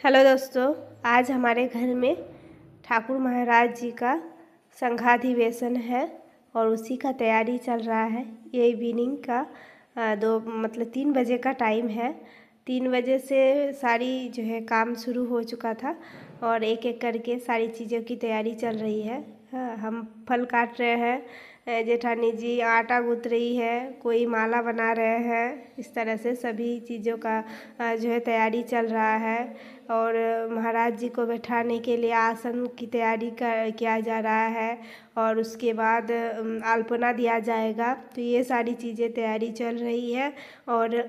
Hello दोस्तों, आज हमारे घर में ठाकुर महाराज जी का संघाधिवेशन है और उसी का तैयारी चल रहा है। ये इवनिंग का 3 बजे का टाइम है। 3 बजे से सारी जो है काम शुरू हो चुका था और एक एक करके सारी चीज़ों की तैयारी चल रही है। हाँ, हम फल काट रहे हैं, जेठानी जी आटा गूँथ रही है, कोई माला बना रहे हैं। इस तरह से सभी चीज़ों का जो है तैयारी चल रहा है। और महाराज जी को बैठाने के लिए आसन की तैयारी किया जा रहा है और उसके बाद अल्पना दिया जाएगा। तो ये सारी चीज़ें तैयारी चल रही है और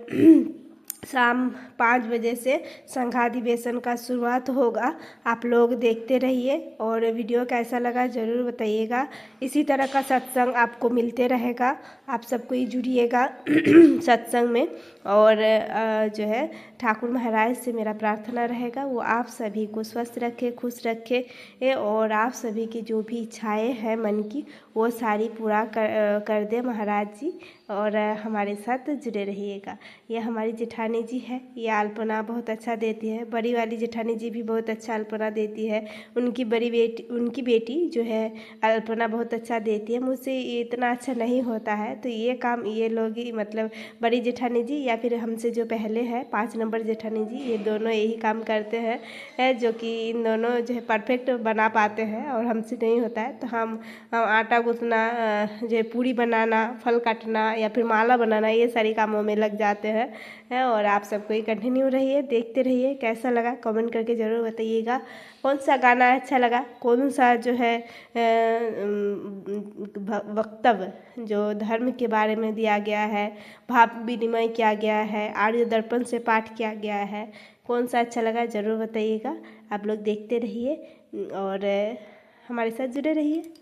शाम 5 बजे से संघाधिवेशन का शुरुआत होगा। आप लोग देखते रहिए और वीडियो कैसा लगा ज़रूर बताइएगा। इसी तरह का सत्संग आपको मिलते रहेगा, आप सबको ही जुड़िएगा सत्संग में। और जो है ठाकुर महाराज से मेरा प्रार्थना रहेगा वो आप सभी को स्वस्थ रखे, खुश रखे और आप सभी की जो भी इच्छाएं हैं मन की वो सारी पूरा कर दे महाराज जी। और हमारे साथ जुड़े रहिएगा। ये हमारी जेठानी जी है, ये अल्पना बहुत अच्छा देती है। बड़ी वाली जेठानी जी भी बहुत अच्छा अल्पना देती है। उनकी बेटी जो है अल्पना बहुत अच्छा देती है। मुझसे इतना अच्छा नहीं होता है, तो ये काम ये लोग ही मतलब बड़ी जेठानी जी या फिर हमसे जो पहले है 5 नंबर जेठानी जी, ये दोनों यही काम करते हैं जो कि इन दोनों जो है परफेक्ट बना पाते हैं और हमसे नहीं होता है। तो हम आटा गूँथना, जो है पूड़ी बनाना, फल काटना या फिर माला बनाना, ये सारी कामों में लग जाते हैं। और आप सबको ही कंटिन्यू रहिए, देखते रहिए। कैसा लगा कमेंट करके ज़रूर बताइएगा। कौन सा गाना अच्छा लगा, कौन सा जो है वक्तव्य जो धर्म के बारे में दिया गया है, भाव विनिमय किया गया है, आर्य दर्पण से पाठ किया गया है, कौन सा अच्छा लगा ज़रूर बताइएगा। आप लोग देखते रहिए और हमारे साथ जुड़े रहिए।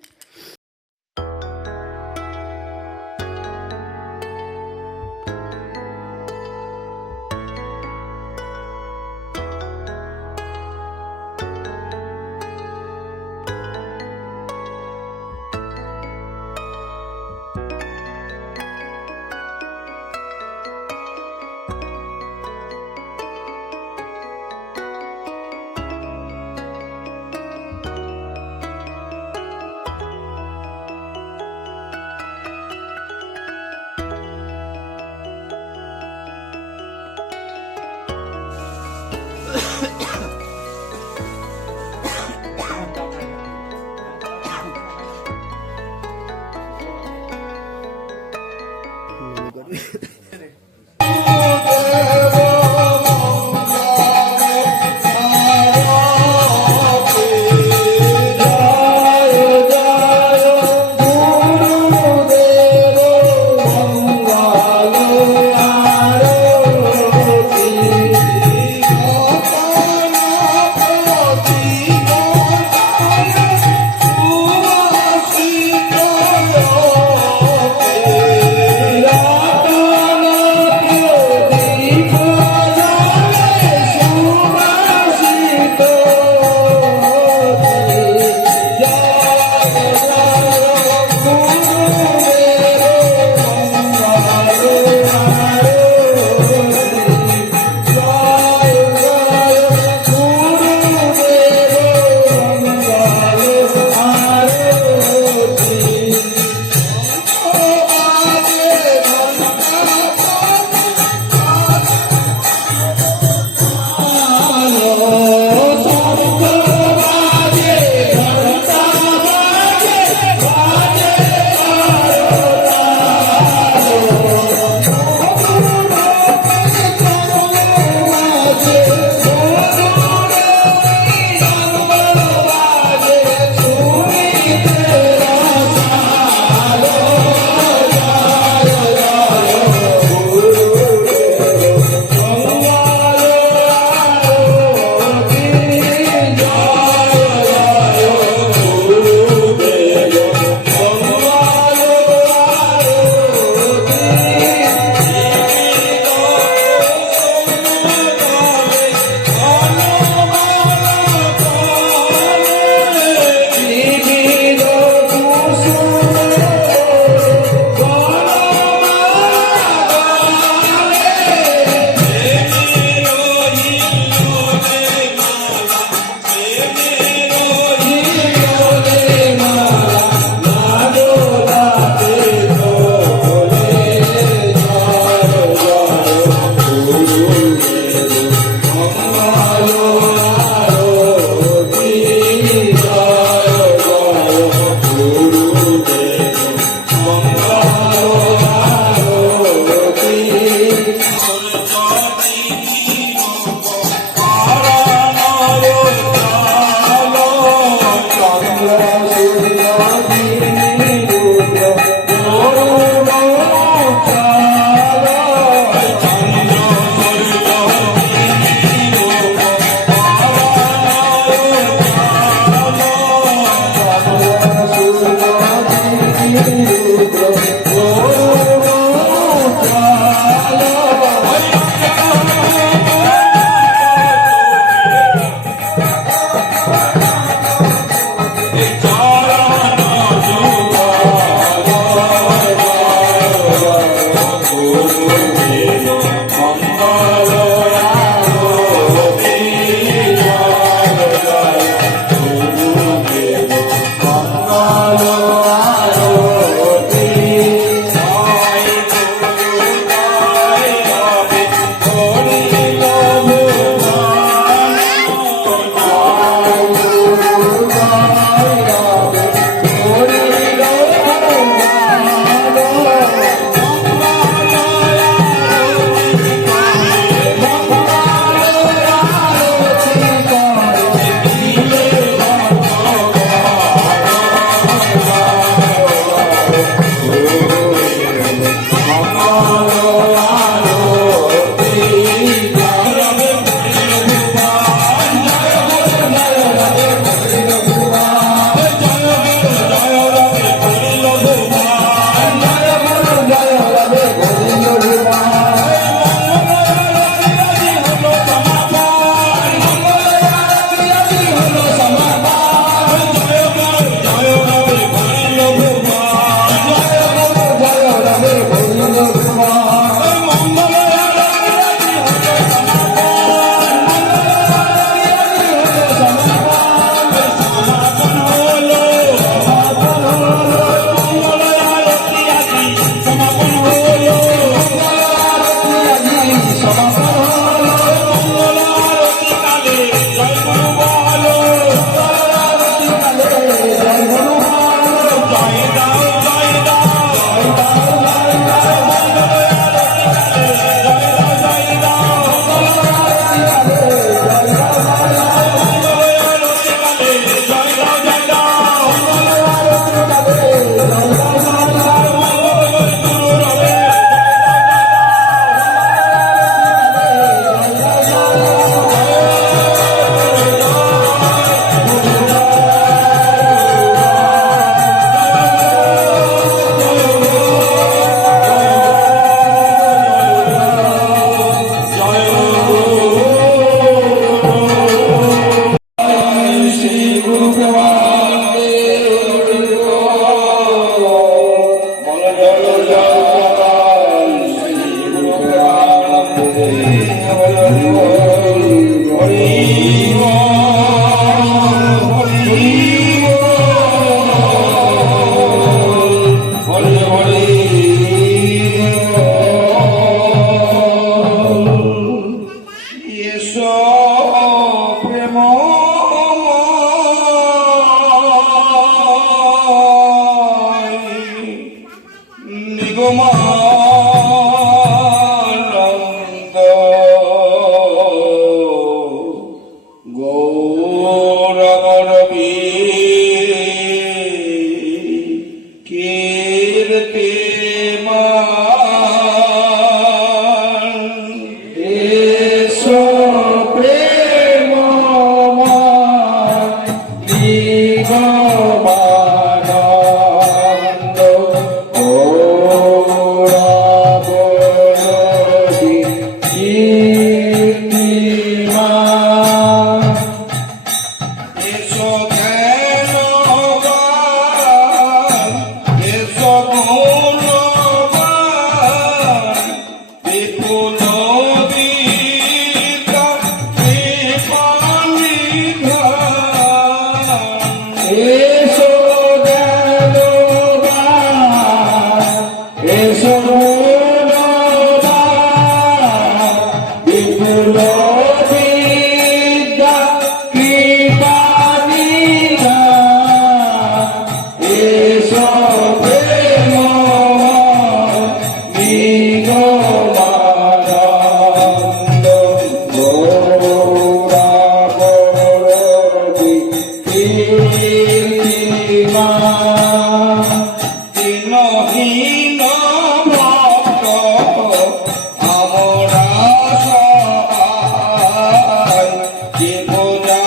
যে বোঝা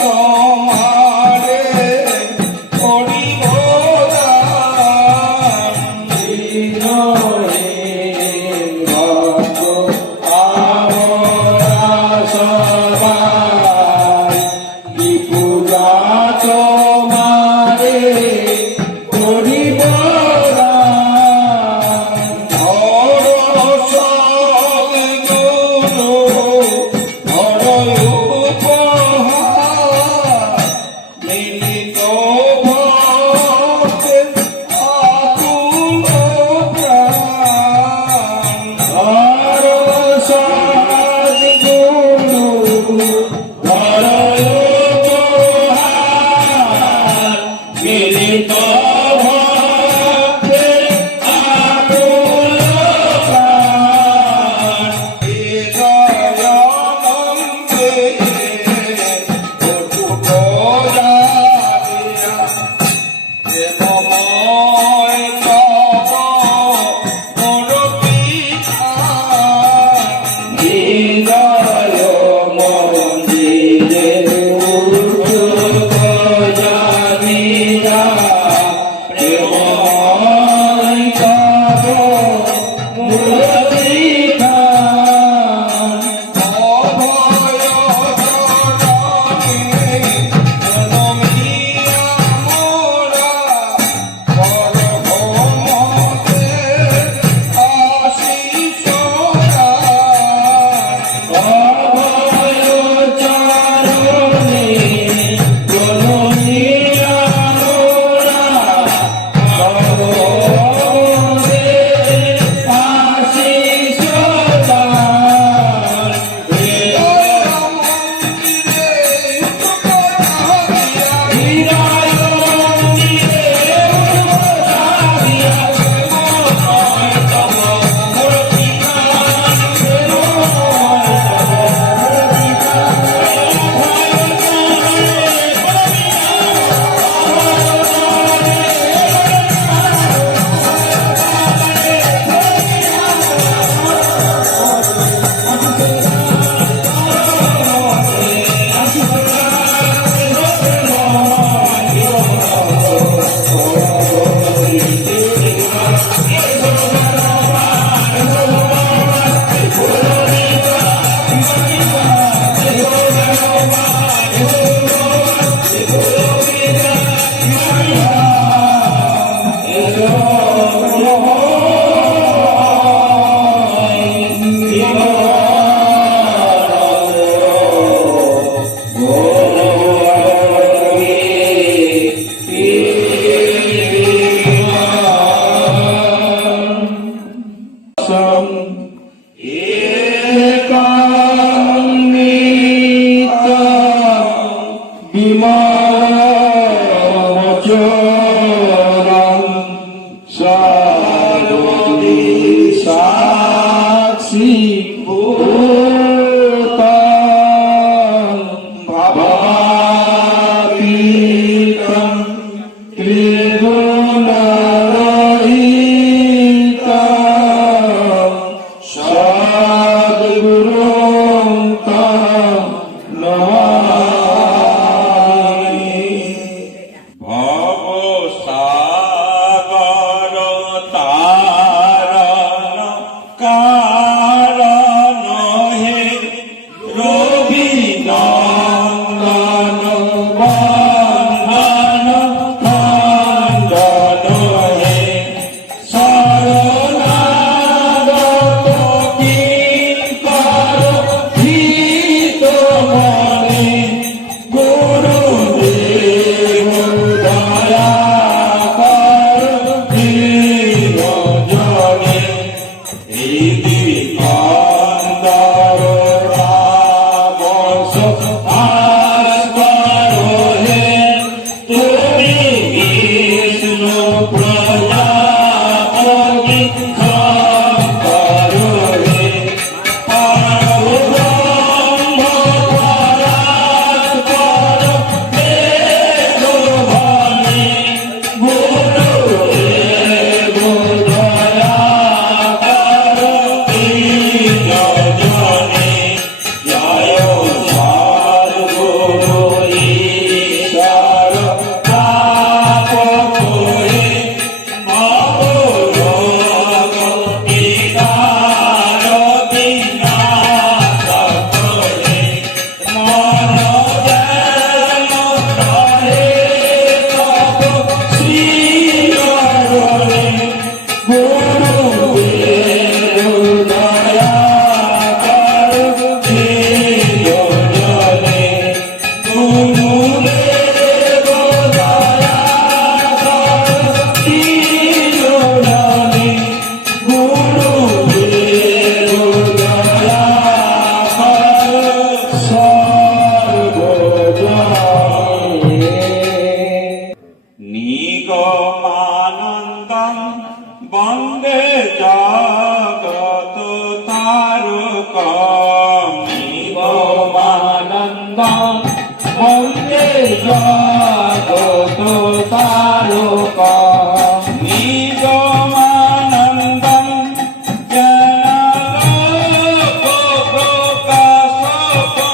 তোমারে করিব দান। হৃদয়ের ভক্ত আমরা সবাই, কি পূজা তোমারে করিব দান। ধরো সদ্গুরু, ধরো উপহার, মিলিত ভক্তের আকুল প্রাণ। ধরো সদ্গুরু, ধরো উপহার, মিলিত ভক্তের আকুল প্রাণ। হৃদয়ানন্দে অটুট জানিয়া, প্রেমময় তব মূর্তি ধাম। হৃদয় মন্দিরে অটুট জানিয়া, প্রেমময় তব মূর্তি ধাম। অভয় চরণে নমিয়া মোরা, পরমহংসের আশীষ দান। অভয় চরণে নমিয়া মোরা, পরমহংসের আশীষ দান। হৃদয় মন্দিরে হৃদয় মন্দিরে সাক্ষী ভূতাং ভাবাতীতং ত্রিগুণরহিতং সদ্গুরুং তং নমামি। বন্দে জগত তারকা নিগমানন্দম জ্ঞানালোক প্রকাশকম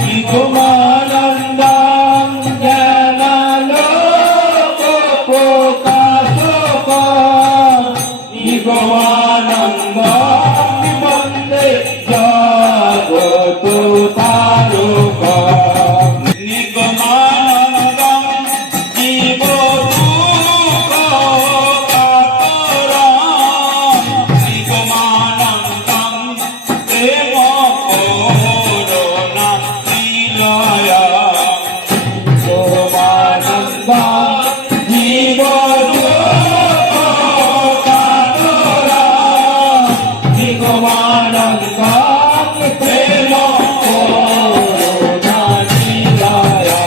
নিগমানন্দম জ্ঞানালোক প্রকাশকম নিগমানন্দম বন্দে জগত তারকা নিগমানন্দম জীবদুঃখ কাতরাম নিগমানন্দম প্রেম করুণা নিলয়া নিগমানন্দম জীবদুঃখ কাতরাম নিগমানন্দম প্রেম করুণা নিলয়া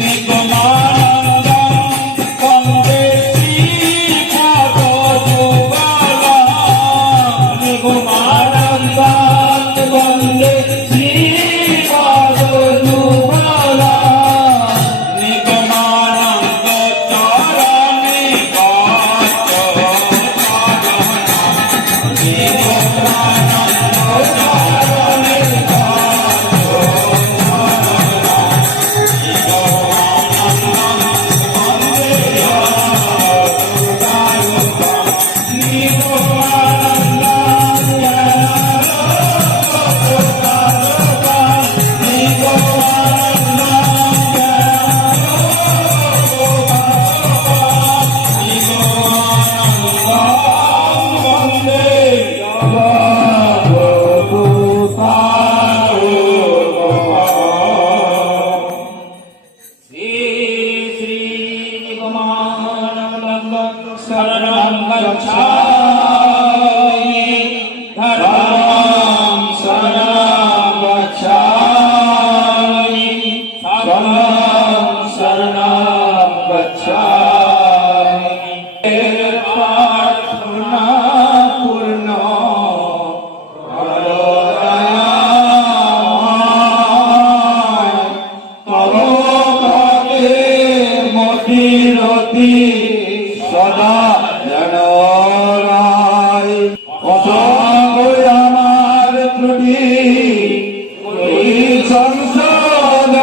নিগমানন্দম বন্দে শ্রীপদ যুগলা নিগমানন্দম বন্দে শ্রীপদ যুগলা নিগমানন্দ চরণে গচ্ছ शरणं गच्छामि धर्मं शरणं गच्छामि संघं शरणं गच्छामि प्रार्थना पूर्ण মতিরতি সদা জনরাই অসংগ আমার ত্রুটি সংশোধন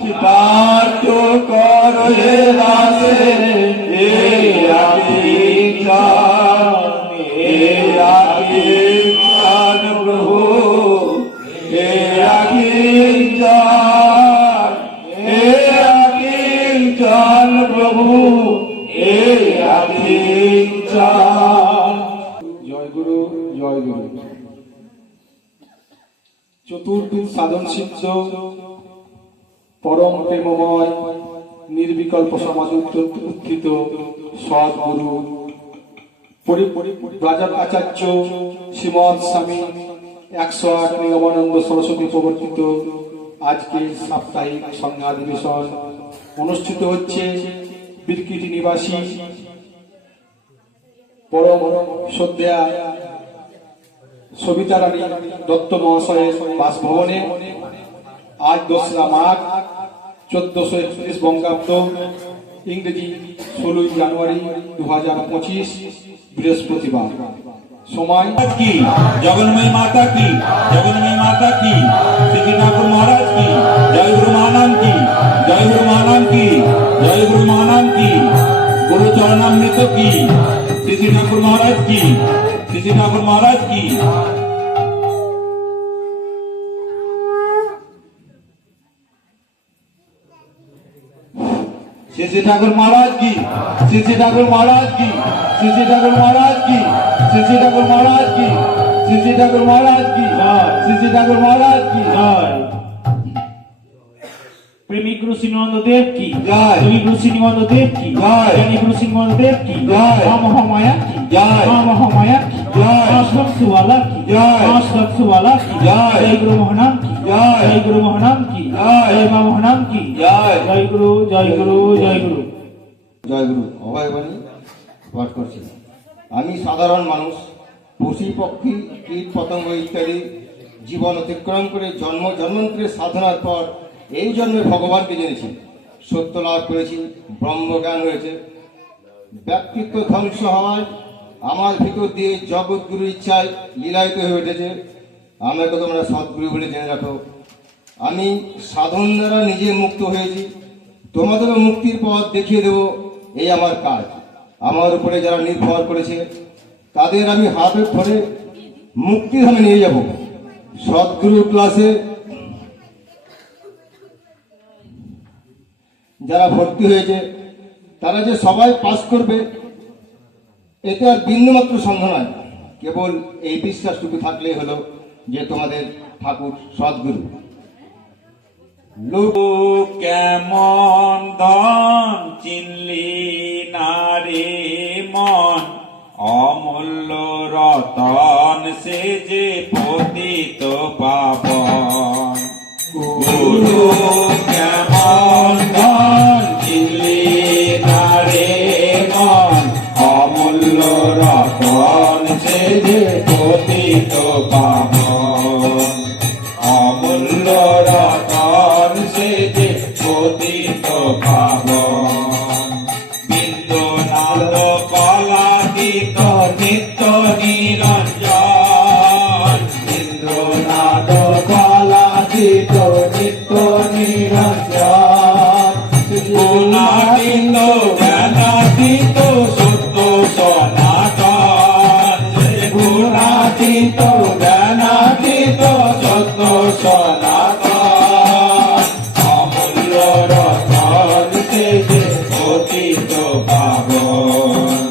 চিতার্থ কর হে দাসে হে আকি চান প্রভু হে আকি চান প্রভু হে আকি চান। জয় গুরু জয় গুরু। চতুর্বিদ সাধন সিদ্ধ পরম প্রেমময় নির্বিকল্প সমাজ উত্থিত সদ্গুরু রাজা আচার্য শ্রীমৎ স্বামী 108 নিগমানন্দ সরস্বতী প্রবর্তিত আজকে সাপ্তাহিক সংঘাধিবেশন অনুষ্ঠিত হচ্ছে বিরকিটি নিবাসী পরম শ্রদ্ধেয়া সবিতা রানী দত্ত মহাশয়ের বাসভবনে আজ 2রা মাঘ 1431 বঙ্গাব্দ ইংরেজি 16 জানুয়ারি 2025 বৃহস্পতিবার। সময় की जगन्मयी माता की जगन्मयी माता की श्री ठाकुर महाराज की जय गुरु महानाम की जय गुरु महानाम की जय गुरु महानाम की गुरु चरणामृत की श्री ठाकुर महाराज की श्री ठाकुर महाराज की श्री ठाकुर महाराज की श्री ठाकुर महाराज की श्री ठाकुर महाराज की श्री ठाकुर महाराज की श्री ठाकुर महाराज की श्री ठाकुर महाराज की प्रेमी गुरु श्रीनिवानंद देव की जय। योगी गुरु श्रीनिवानंद देव की जय। ज्ञानी गुरु श्रीनिवानंद देव की जय। मां महामाया की जय। मां महामाया की जय। वाला की जय। वाला की जय। जय गुरु महानाम की जय। जय गुरु महानाम की जय। जय मां महानाम की जय। जय गुरु जय गुरु जय गुरु জয় গুরু অভয়বাণী পাঠ করছি। আমি সাধারণ মানুষ, পশু পক্ষী কীট পতঙ্গ ইত্যাদি জীবন অতিক্রম করে জন্মান্তরের সাধনার পর এই জন্মে ভগবানকে জেনেছি, সত্য লাভ করেছি, ব্রহ্মজ্ঞান হয়েছে। ব্যক্তিত্ব ধ্বংস হওয়ায় আমার ভিতর দিয়ে জগৎগুরুর ইচ্ছায় লীলায়িত হয়ে উঠেছে। আমাকে তোমরা সদ্গুরু বলে জেনে রাখো। আমি সাধন দ্বারা নিজে মুক্ত হয়েছি, তোমাদেরও মুক্তির পথ দেখিয়ে দেব, এই আমার কাজ। আমার উপরে যারা নির্ভর করেছে তাদের আমি হাতে ধরে মুক্তিধামে নিয়ে যাব। সদ্গুরু ক্লাসে যারা ভর্তি হয়েছে তারা যে সবাই পাস করবে এতে আর বিন্দুমাত্র সন্দেহ নয়। কেবল এই বিশ্বাসটুকু থাকলেই হলো যে তোমাদের ঠাকুর সদ্গুরু। লোক কেমন ধন চিনলি না রে মন, অমূল্য রতন সে যে পতিত পাবন। গুরু কেমন ধন চিনলি না রে মন, অমূল্য রতন সে যে পতিত পাবন। অমূল্য রতন সে যে পতিত পাবন। বিন্দু নাদ কলাতীত নিত্য নিরঞ্জন, বিন্দু নাদ কলাতীত নিত্য নিরঞ্জন। গুণাতীত জ্ঞানাতীত সত্য সনাতন, গুণাতীত জ্ঞানাতীত সত্য সনাতন। অমূল্য রতন সে যে পতিত পাবন,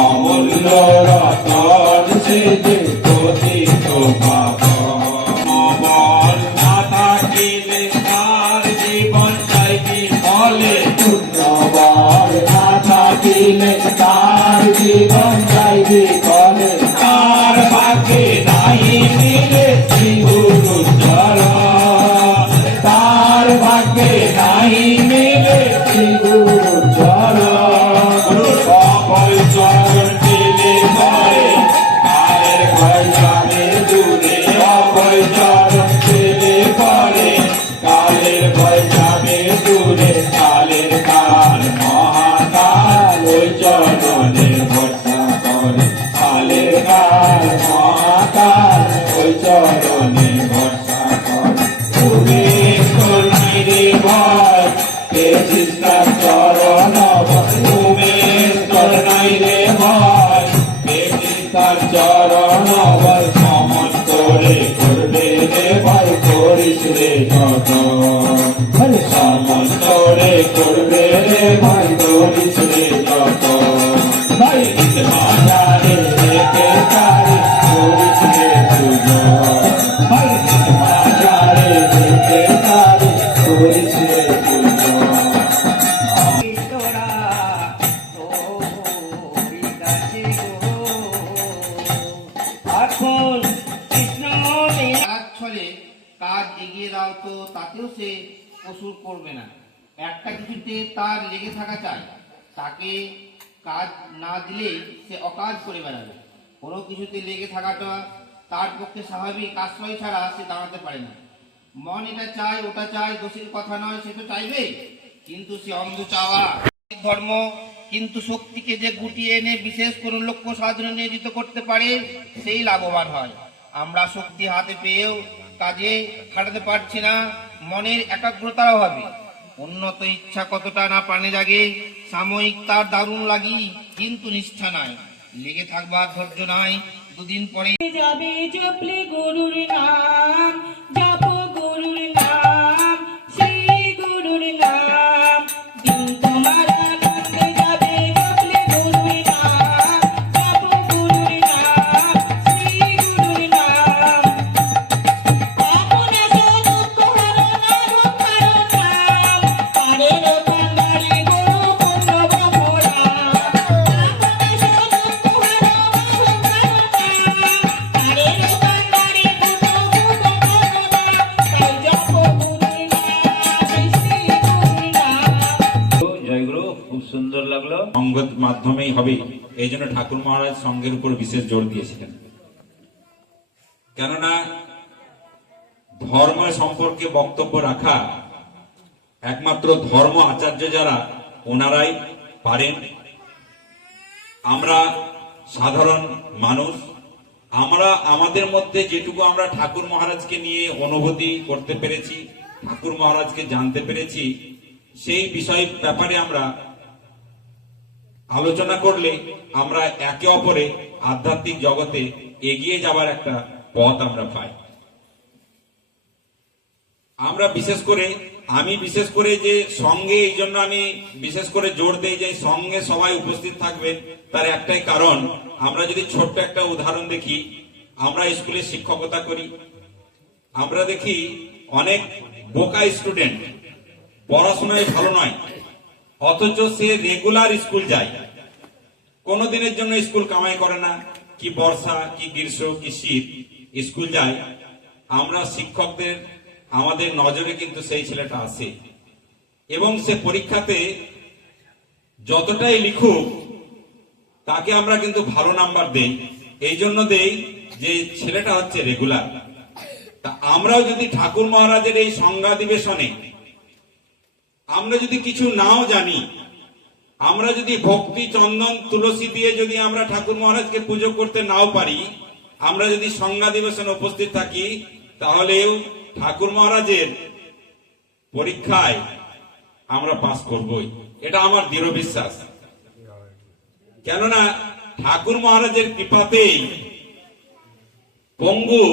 অমূল্য রতন সে যে পতিত পাবন। মন না থাকিলে তার জীবন চাইবি ফলে, পুণ্যবল না থাকিলে তার জীবন চাইবি ফলে। তার ভাগ্যে নাই মিলে শ্রী গুরু চরণ, তার ভাগ্যে নাই মিলে শ্রী গুরু চরণ। অভয় চরণ পেলে পরে কালের ভয় যাবে দূরে, অভয় চরণ পেলে পরে কালের ভয় যাবে দূরে। কালের কাল মহাকাল ওই চরণে ভরসা করে, কালের কাল মহাকাল ওই চরণে ভরসা করে। তুমি করুণাই রে ভয় পেয়েছিস তার চরণ, তুমি করুণাই রে ভয় পেয়েছিস তার চরণ। সমন করে করবে রে ভয় করিস রে যতন, সমন করে করবে রে ভয় করিস রে যতন। ভাই মাঝারে রেখে তারে করিস রে পূজন, ভাই মাঝারে রেখে তারে করিস রে পূজন। ছলে কাজ এগিয়ে দাও তো তাতেও সে কসুর করবে না। একটা কিছুতে তার লেগে থাকা চাই, তাকে কাজ না দিলেই সে অকাজ করে বেড়াবে। কোনো কিছুতে লেগে থাকাটা তার পক্ষে স্বাভাবিক আশ্রয় ছাড়া সে দাঁড়াতে পারে না। মন এটা চায় ওটা চায়, দোষের কথা নয়, সে তো চাইবে, কিন্তু সে অন্ধ চাওয়া ধর্ম। কিন্তু শক্তিকে যে গুটিয়ে এনে বিশেষ কোন লক্ষ্য সাধনে নিয়োজিত করতে পারে সেই লাভবান হয়। আমরা শক্তি হাতে পেয়েও কাজে খাটাতে পারছি না, মনের একাগ্রতার অভাবে। উন্নত ইচ্ছা কতটা না প্রাণে জাগে, সাময়িক তার দারুণ লাগি, কিন্তু নিষ্ঠা নাই, লেগে থাকবার ধৈর্য নাই। দুদিন পরে যাবে জপলে গুরুর নাম, জপ গুরুর নাম, শ্রী গুরুর নাম। দিন তোমার আনন্দে যাবে জপলে গুরুর নাম, জপ গুরুর নাম, শ্রী গুরুর নাম। আপনা দুঃখ হারো না দুঃখ হারো নাম, পারের কান্ডারি গুরু পূর্ণ বাপরা। আপনা দুঃখ হারো না দুঃখ হারো নাম, পারের কান্ডারি গুরু পূর্ণ বাপরা। তাই জপ গুরুর নাম, শ্রী গুরুর নাম। জয়গুরু, খুব সুন্দর লাগলো। সঙ্গত মাধ্যমেই হবে, এই জন্য ঠাকুর মহারাজ সঙ্গের উপর বিশেষ জোর দিয়েছিলেন। কেননা ধর্ম সম্পর্কে বক্তব্য রাখা একমাত্র ধর্ম আচার্য যারা ওনারাই পারেন। আমরা সাধারণ মানুষ, আমরা আমাদের মধ্যে যেটুকু আমরা ঠাকুর মহারাজকে নিয়ে অনুভূতি করতে পেরেছি, ঠাকুর মহারাজকে জানতে পেরেছি, সেই বিষয় ব্যাপারে আমরা আলোচনা করলে আমরা একে অপরে আধ্যাত্মিক জগতে এগিয়ে যাবার একটা পথ আমরা পাই। আমরা আমি বিশেষ করে যে সঙ্গে, এই জন্য আমি বিশেষ করে জোর দেই যে সঙ্গে সবাই উপস্থিত থাকবেন, তার একটাই কারণ, আমরা যদি ছোট্ট একটা উদাহরণ দেখি, আমরা স্কুলে শিক্ষকতা করি, আমরা দেখি অনেক বোকা স্টুডেন্ট, পড়াশোনায় ভালো নয়, অথচ সে রেগুলার স্কুল যায়, কোনদিনের জন্য স্কুল কামাই করে না, কি বর্ষা কি গ্রীষ্ম কি শীত স্কুল যায়। আমরা শিক্ষকদের আমাদের নজরে কিন্তু সেই ছেলেটা আসে এবং সে পরীক্ষাতে যতটাই লিখুক তাকে আমরা কিন্তু ভালো নাম্বার দেই, এই জন্য দেই যে ছেলেটা হচ্ছে রেগুলার। তা আমরাও যদি ঠাকুর মহারাজের এই সংজ্ঞাধিবেশনে আমরা যদি কিছু নাও জানি, আমরা যদি ভক্তি চন্দন তুলসী দিয়ে যদি আমরা ঠাকুর মহারাজকে পুজো করতে নাও পারি, আমরা যদি সংজ্ঞাধিবেশনে উপস্থিত থাকি, তাহলেও ঠাকুর মহারাজের পরীক্ষায় আমরা পাস করবই, এটা আমার দৃঢ় বিশ্বাস। কেননা ঠাকুর মহারাজের কৃপাতেই পঙ্গু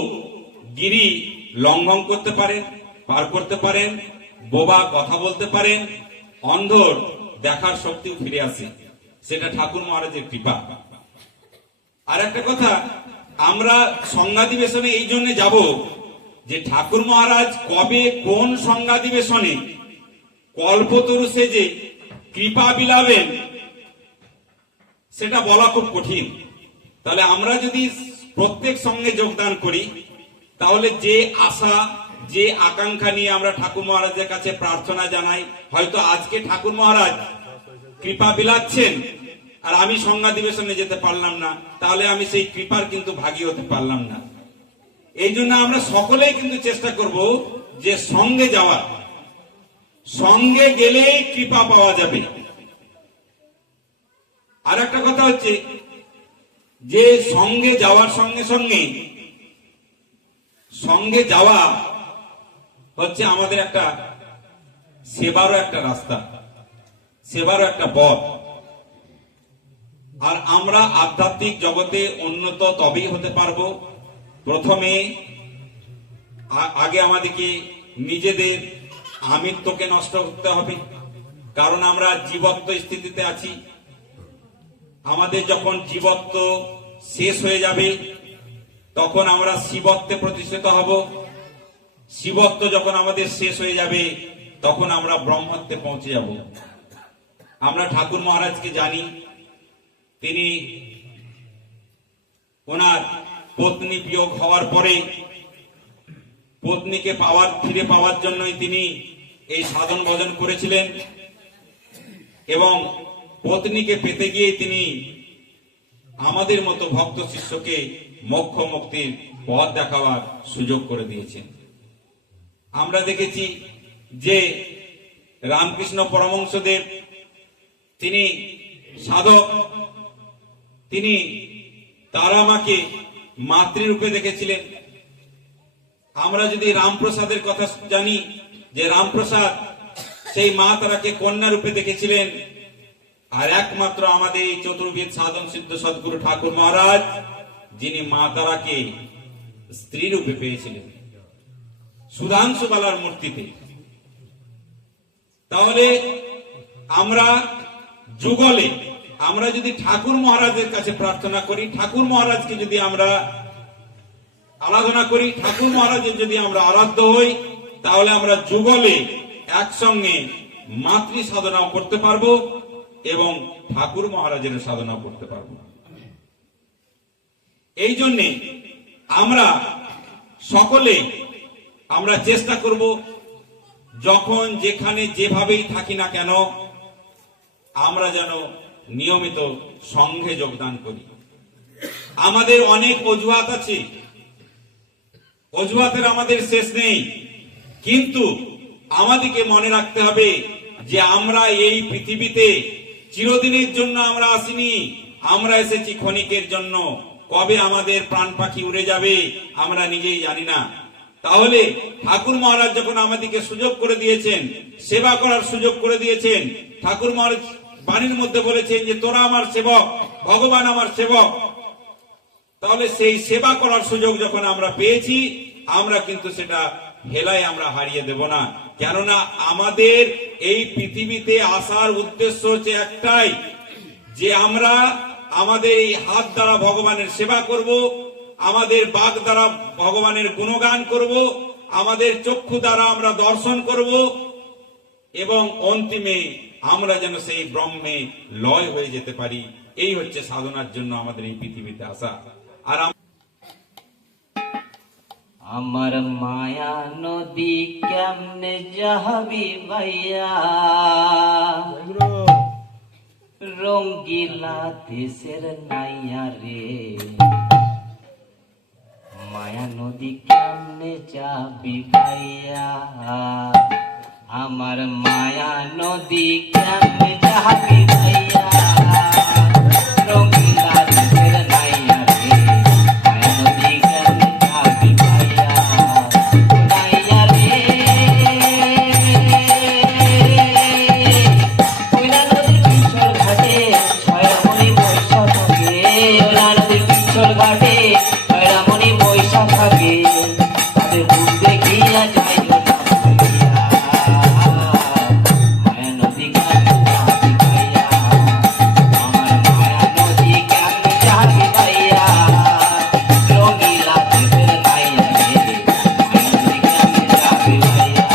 গিরি লঙ্ঘন করতে পারেন, পার করতে পারেন, বোবা কথা বলতে পারেন, অন্ধর দেখার শক্তিও ফিরে আসে, সেটা ঠাকুর মহারাজের কৃপা। আর একটা কথা, আমরা সংজ্ঞাধিবেশনে এই জন্য যাব যে ঠাকুর মহারাজ কবে কোন সংজ্ঞাধিবেশনে কল্পতরু সেজে কৃপা বিলাবেন সেটা বলা খুব কঠিন। তাহলে আমরা যদি প্রত্যেক সঙ্গে যোগদান করি, তাহলে যে আশা যে আকাঙ্ক্ষা নিয়ে আমরা ঠাকুর মহারাজের কাছে প্রার্থনা জানাই, হয়তো আজকে ঠাকুর মহারাজ কৃপা বিলাচ্ছেন আর আমি সংজ্ঞাধিবেশনে যেতে পারলাম না, তাহলে আমি সেই কৃপার কিন্তু ভাগী হতে পারলাম না। এই জন্য আমরা সকলেই কিন্তু চেষ্টা করব যে সঙ্গে যাওয়ার, সঙ্গে গেলেই কৃপা পাওয়া যাবে। আর একটা কথা হচ্ছে যে সঙ্গে যাওয়ার সঙ্গে সঙ্গে সঙ্গে যাওয়া হচ্ছে আমাদের একটা সেবারও একটা রাস্তা, সেবারও একটা পথ। আর আমরা আধ্যাত্মিক জগতে উন্নত তবেই হতে পারবো, প্রথমে আগে আমাদেরকে নিজেদের আমিত্বকে নষ্ট করতে হবে, কারণ আমরা জীবত্ব স্থিতিতে আছি। আমাদের যখন জীবত্ব শেষ হয়ে যাবে তখন আমরা শিবত্বে প্রতিষ্ঠিত হব, শিবত্ব যখন আমাদের শেষ হয়ে যাবে তখন আমরা ব্রহ্মত্বে পৌঁছে যাব। আমরা ঠাকুর মহারাজকে জানি, তিনি ওনার পত্নী বিয়োগ হওয়ার পরে পত্নীকে ফিরে পাওয়ার জন্যই তিনি এই সাধন ভজন করেছিলেন এবং পত্নীকে পেতে গিয়ে তিনি আমাদের মতো ভক্ত শিষ্যকে মোক্ষ মুক্তির পথ দেখাবার সুযোগ করে দিয়েছেন। আমরা দেখেছি যে রামকৃষ্ণ পরমহংসদেব তিনি সাধক, তিনি তারা মাকে মাতৃরূপে দেখেছিলেন। আমরা যদি রামপ্রসাদের কথা জানি যে রামপ্রসাদ সেই মা তারাকে কন্যা রূপে দেখেছিলেন, আর একমাত্র আমাদের এই চতুর্বেদ সাধন সিদ্ধ সদ্গুরু ঠাকুর মহারাজ যিনি মা তারাকে স্ত্রী রূপে পেয়েছিলেন সুধাংশু বালার মূর্তিতে। তাহলে আমরা যুগলে আমরা যদি ঠাকুর মহারাজের কাছে প্রার্থনা করি, ঠাকুর মহারাজকে যদি আমরা আরাধনা করি, ঠাকুর মহারাজের যদি আমরা আরাধ্য হই, তাহলে আমরা যুগলে একসঙ্গে মাতৃ সাধনাও করতে পারবো এবং ঠাকুর মহারাজের সাধনা করতে পারবো। এই জন্যে আমরা সকলে আমরা চেষ্টা করব, যখন যেখানে যেভাবেই থাকি না কেন আমরা যেন নিয়মিত সংঘে যোগদান করি। আমাদের অনেক অজুহাত আছে, অজুহাতের আমাদের শেষ নেই, কিন্তু আমাদেরকে মনে রাখতে হবে যে আমরা এই পৃথিবীতে চিরদিনের জন্য আমরা আসিনি, আমরা এসেছি ক্ষণিকের জন্য। কবে আমাদের প্রাণ পাখি উড়ে যাবে আমরা নিজেই জানি না। তাহলে ঠাকুর মহারাজ যখন আমাদেরকে সুযোগ করে দিয়েছেন, সেবা করার সুযোগ করে দিয়েছেন, ঠাকুর মহারাজ বাণীর মধ্যে বলেছেন যে তোরা আমার সেবক, ভগবান আমার সেবক, তাহলে সেই সেবা করার সুযোগ যখন আমরা পেয়েছি, আমরা কিন্তু সেটা হেলায় আমরা হারিয়ে দেব না। কেননা আমাদের এই পৃথিবীতে আসার উদ্দেশ্য হচ্ছে একটাই, যে আমরা আমাদের এই হাত দ্বারা ভগবানের সেবা করব, আমাদের বাক দ্বারা ভগবানের গুণগান করব, আমাদের চক্ষু দ্বারা আমরা দর্শন করব, এবং অন্তিমে আমরা যেন সেই ব্রহ্মে লয় হয়ে যেতে পারি। এই হচ্ছে সাধনার জন্য আমাদের এই পৃথিবীতে আসা। আর আমার মায়া নদী কেমনে যাবি ভাইয়া, রঙ্গিলা দেশের নাইয়া রে, মায়া নদী কেমনে যাবি ভাইয়া, আমার মায়া নদী কেমনে যাবি ভাইয়া, রঙ্গিলা দেশের নাইয়া রে, মায়া নদী কেমনে যাবি ভাইয়া, নাইয়া রে, ওইলা নদীর পিছল ঘাটে ছয়রামণি বৈশা থাকে, ওইলা নদীর পিছল ঘাটে ছয়রামণি বৈশা থাকে, তাদের বুক দেখিয়া যাই না ভাইয়া, মায়া নদী কেমনে যাবি ভাইয়া, আমার মায়া নদী কেমনে যাবি ভাইয়া, রঙ্গিলা দেশের নাইয়া রে, মায়া নদী কেমনে যাবি ভাইয়া,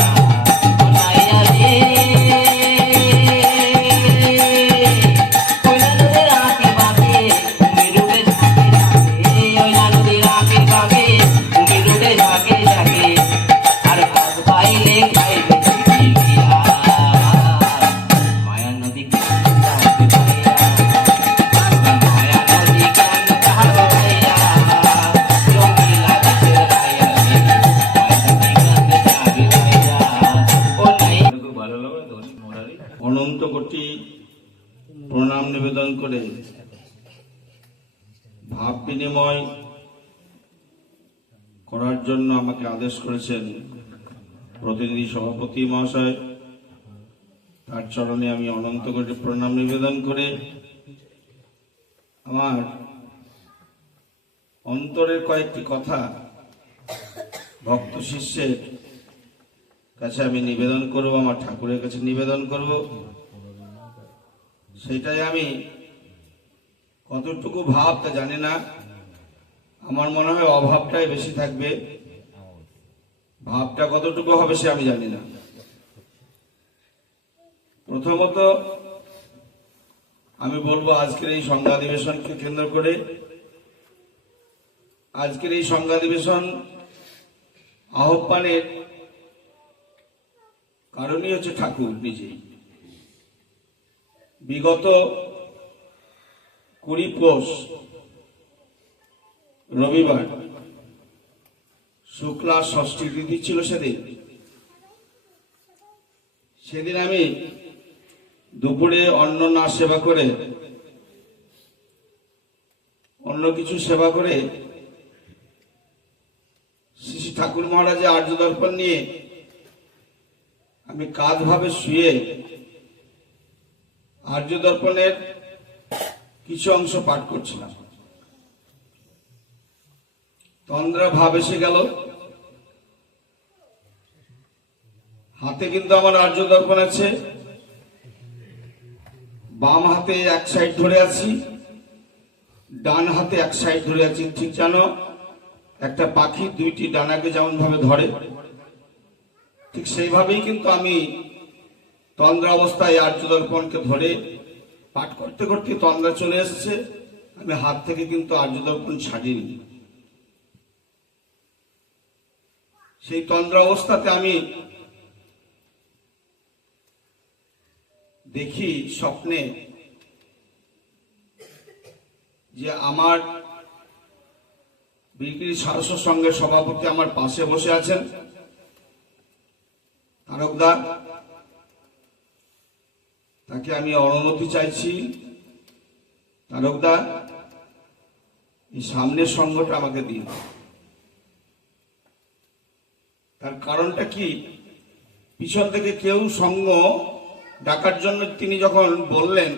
ও নাইয়া রে, ওইলা নদীর আঁকি বাঁকে তুমি রুটে ঝাঁকে ঝাঁকে, ওইলা নদীর আঁকি বাঁকে তুমি রুটে ঝাঁকে ঝাঁকে, আর ভাগ পাইলে খাইবে চিবিয়া, মায়া নদী কেমনে যাবি ভাইয়া, আমার মায়া নদী কেমনে যাবি ভাইয়া, রঙ্গিলা দেশের নাইয়া রে, মায়া নদী কেমনে যাবি ভাইয়া, ও নাইয়া। অনন্ত কোটি প্রণাম নিবেদন করে ভাব বিনিময় করার জন্য আমাকে আদেশ করেছেন প্রতিনিধি সভাপতি মহাশয়। তার চরণে আমি অনন্ত কোটি প্রণাম নিবেদন করে আমার অন্তরের কয়েকটি কথা ভক্ত শিষ্যের কাছে আমি নিবেদন করব, আমার ঠাকুরের কাছে নিবেদন করব। সেটাই আমি কতটুকু ভাব তা জানি না, আমার মনে হয় অভাবটাই বেশি থাকবে, ভাবটা কতটুকু হবে সে আমি জানি না। প্রথমত আমি বলবো আজকের এই সংঘ অধিবেশনকে কেন্দ্র করে, আজকের এই সংঘ অধিবেশন আহ্বানের কারণই হচ্ছে ঠাকুর নিজেই। বিগত 20 পৌষ রবিবার শুক্লা ষষ্ঠী তিথি ছিল, সেদিন আমি দুপুরে অন্ন না সেবা করে, অন্য কিছু সেবা করে শ্রী ঠাকুর মহারাজের আর্য দর্পণ নিয়ে আমি কাঁধ ভাবে শুয়ে আর্য দর্পণের কিছু অংশ পাঠ করছিলাম। তন্দ্রা ভাব এসে গেল, হাতে কিন্তু আমার আর্য দর্পণ আছে, বাম হাতে এক সাইড ধরে আছি, ডান হাতে এক সাইড ধরে আছি। ঠিক জানো একটা পাখি দুইটি ডানাকে যেমন ভাবে ধরে, ঠিক সেইভাবেই কিন্তু আমি তন্দ্রা অবস্থায় আর্য দর্পণকে ধরে পাঠ করতে করতে তন্দ্রা চলে এসেছে, আমি হাত থেকে কিন্তু আর্য দর্পণ ছাড়িনি। সেই তন্দ্রা অবস্থাতে আমি দেখি স্বপ্নে যে আমার বিক্রি সারস্ব সংঘের সভাপতি আমার পাশে বসে আছেন তারকদা, তাকে আমি অনুমতি চাইছি। তারকদা, এই সামনের সঙ্গটা আমাকে দিন। তার কারণটা কি, পিছন থেকে কেউ সঙ্গ ডাকার জন্য তিনি যখন বললেন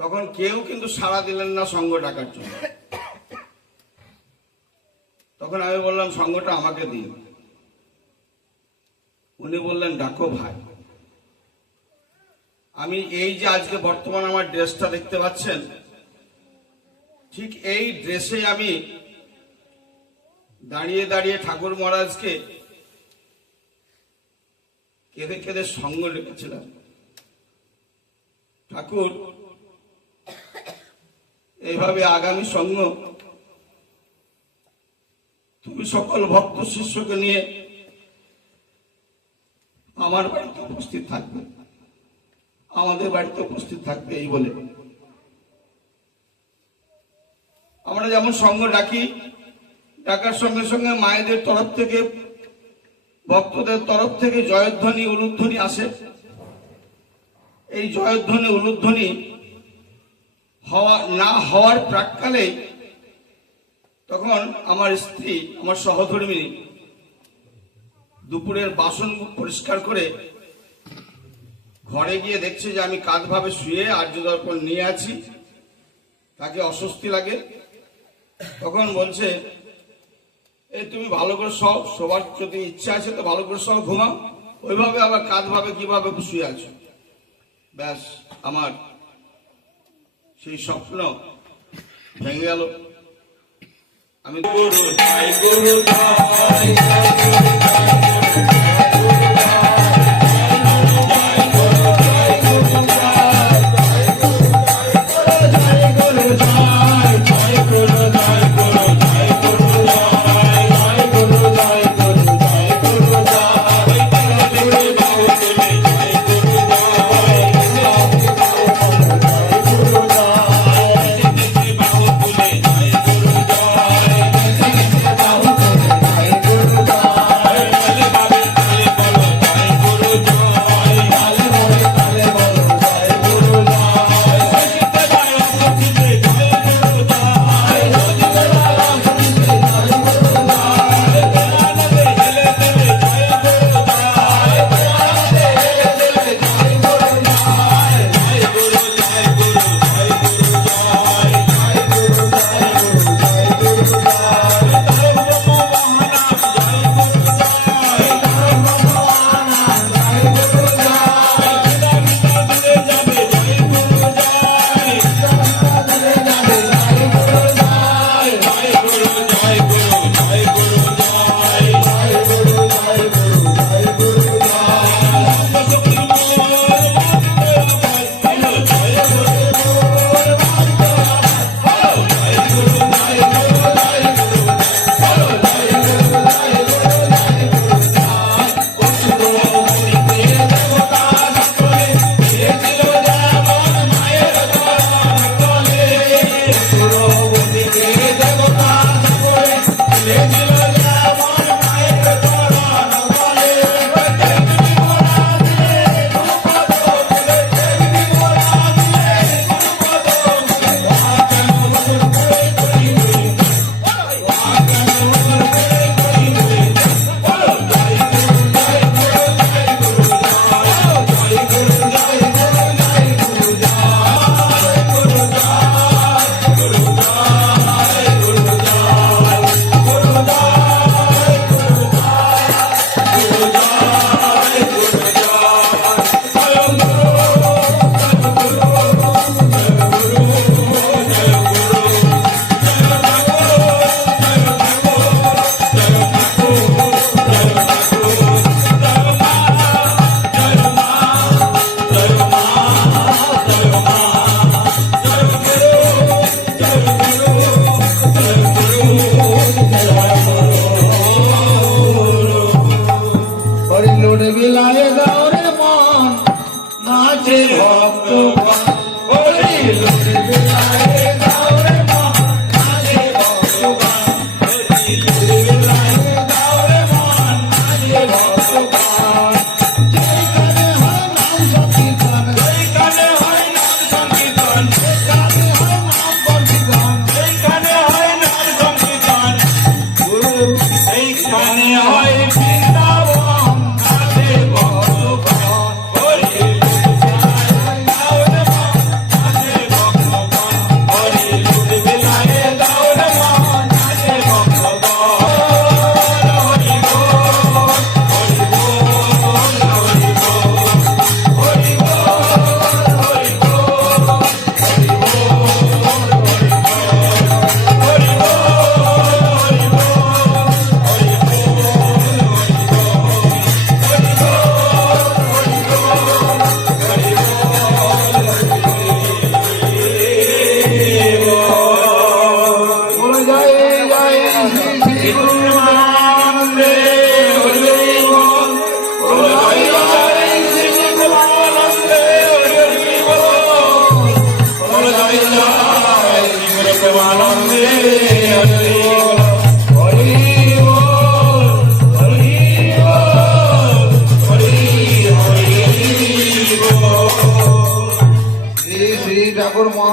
তখন কেউ কিন্তু সাড়া দিলেন না সঙ্গ ডাকার জন্য। তখন আমি বললাম সঙ্গটা আমাকে দিন। উনি বললেন ডাকো ভাই। আমি এই যে আজকে বর্তমান আমার ড্রেসটা দেখতে পাচ্ছেন, ঠিক এই ড্রেসে আমি দাঁড়িয়ে দাঁড়িয়ে ঠাকুর মহারাজকে কেঁদে কেঁদে সঙ্গ রেখেছিলাম। ঠাকুর, এইভাবে আগামী সঙ্গ তুমি সকল ভক্ত শিষ্যকে নিয়ে আমার বাড়িতে উপস্থিত থাকবে, আমাদের বাড়িতে উপস্থিত থাকবে। এই বলে আমরা যেমন সঙ্গ ডাকি, ডাকার সঙ্গে সঙ্গে মায়েদের তরফ থেকে, ভক্তদের তরফ থেকে জয়ধ্বনি উলুধ্বনি আসে। এই জয়ধ্বনি উলুধ্বনি না হওয়ার প্রাক্কালেই তখন আমার স্ত্রী, আমার সহধর্মিনী দুপুরের বাসন পরিষ্কার করে ঘরে গিয়ে দেখছে যে আমি কাঁধভাবে শুয়ে আর্য দর্পণ নিয়ে আছি, তাকে অস্বস্তি লাগে। তখন বলছে, এই তুমি ভালো করে সব, সবার যদি ইচ্ছা আছে তো ভালো করে সব ঘুমাও, ওইভাবে আবার কাঁধভাবে কিভাবে শুয়ে আছো। ব্যাস, আমার সেই স্বপ্ন ভেঙে গেল। আমি ভক্ত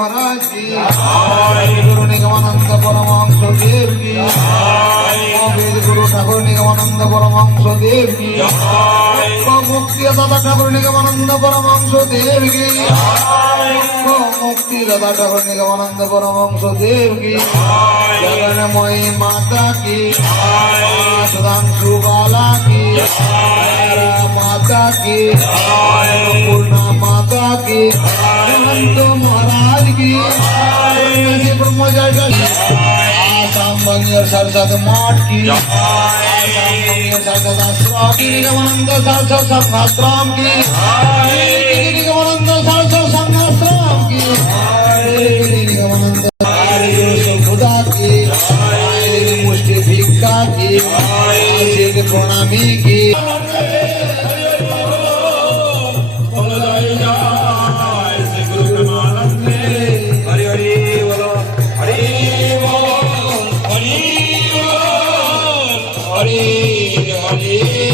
महाराज की गुरु निगमानंद परमहंस देव की वेद गुरु ठाकुर निगमानंद परमहंस देव की मुक्तिदाता ठाकुर निगमानंद परमहंस देव की मुक्तिदाता ठाकुर निगमानंद परमहंस देव की जगन्मयी माता की सुधांशु बाला की माता की पूर्णा माता की अनंत महाराज की ब्रह्मचार्य आसाम बंगियर सरस्वत मठ की निगमानंद सरस्वत संघाश्रम की निगमानंद सरस्वत संघाश्रम की निगमानंद खुदा की मुष्टि भिक्षा की प्रणामी की हरे हरे